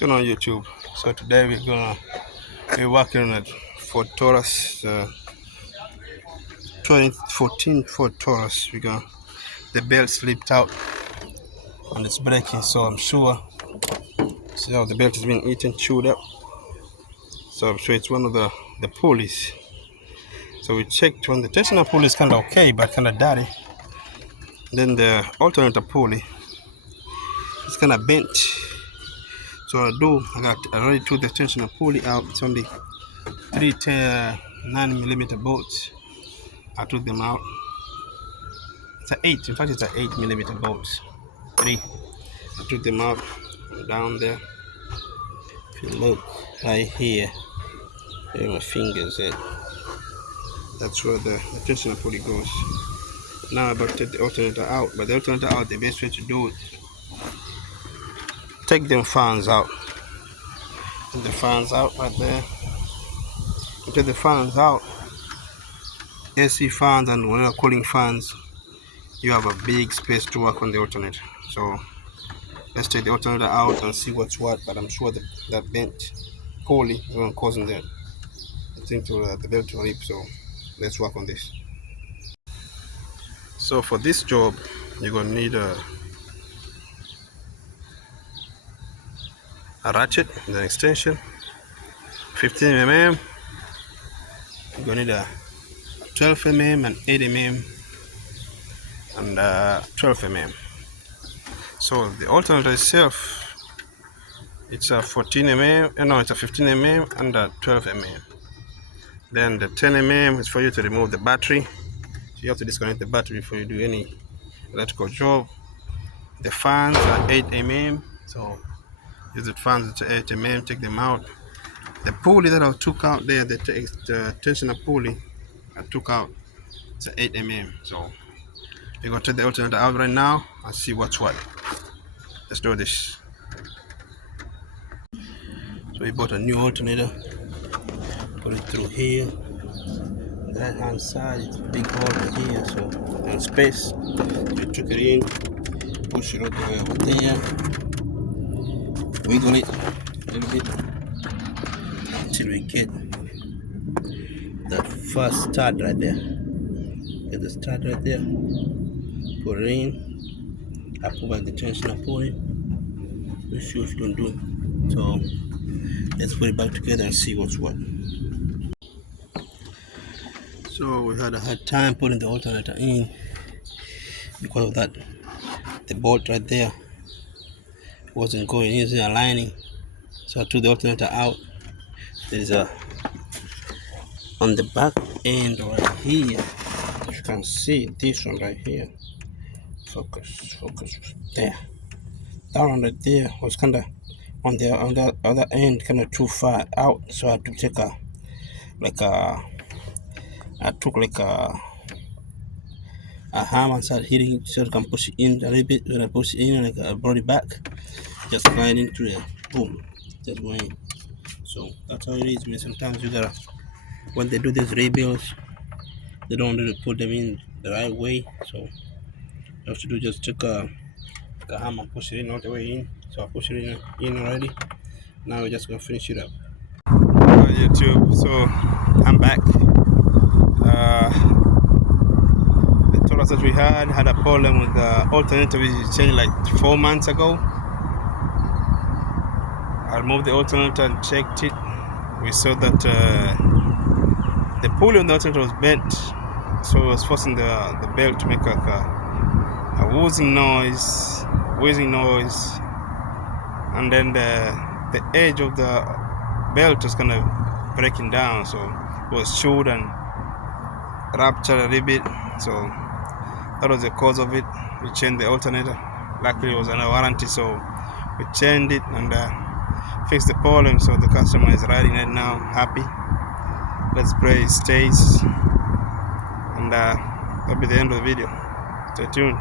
going on YouTube? So today we're gonna be working on a Ford Taurus, 2014 Ford Taurus. The belt slipped out and it's breaking, so I'm sure. See how the belt has been eaten, chewed up. So I'm sure it's one of the pulleys. So we checked when the tensioner pulley is kind of okay, but kind of dirty. Then the alternator pulley is kind of bent. So I already took the tensioner pulley out. It's only 3 9mm bolts. I took them out. It's an 8. In fact, it's an 8mm bolts. 3. I took them out down there. If you look right here, where my fingers at, that's where the tensioner pulley goes. Now I'm about to take the alternator out. But the alternator out, the best way to do it, take them fans out. Take the fans out right there. Take the fans out. AC fans and whatever cooling fans, you have a big space to work on the alternator. So let's take the alternator out and see what's what. But I'm sure that bent pulley is going to cause the belt to rip. So let's work on this. So for this job, you're going to need a ratchet, an extension, 15mm. You're going to need a 12mm and 8mm and 12mm. So the alternator itself, it's a 14mm, no, it's a 15mm and a 12mm. Then the 10mm is for you to remove the battery. So you have to disconnect the battery before you do any electrical job. The fans are 8mm, so use the fans to 8mm, take them out. The pulley that I took out there, the tensioner pulley I took out, it's an 8mm. So we're going to take the alternator out right now and see what's what. Let's do this. So we bought a new alternator, put it through here. The right hand side, it's a big hole right here, so there's space. We took it in, push it all the way over there, wiggle it a little bit until we get that first stud right there. Get the stud right there, put it in. I put back the tensioner pulley. Let's see what you can do. So let's put it back together and see what's what. So we had a hard time putting the alternator in because of that. The bolt right there wasn't going, it wasn't aligning. So I took the alternator out. There's on the back end right here, you can see this one right here. Focus there. That one right there was kind of on the other end, kind of too far out. So I had to take a hammer and started hitting it so I can push it in a little bit. When I push it in, I brought it back, just slide into there, boom, just going in. So that's how it is, man. Sometimes you gotta, when they do these rebuilds, they don't really put them in the right way. So you have to do just take a hammer and push it in all the way in. So I push it in already. Now we're just gonna finish it up. YouTube, so I'm back. The Taurus that we had a problem with the alternator. We changed like 4 months ago. I removed the alternator and checked it. We saw that the pulley on the alternator was bent, so it was forcing the belt to make like a whoozing noise, and then the edge of the belt was kind of breaking down, so it was chewed and ruptured a little bit. So that was the cause of it. We changed the alternator. Luckily it was under warranty, so we changed it and fixed the problem. So the customer is riding it now, happy. Let's pray it stays, and that'll be the end of the video. Stay tuned.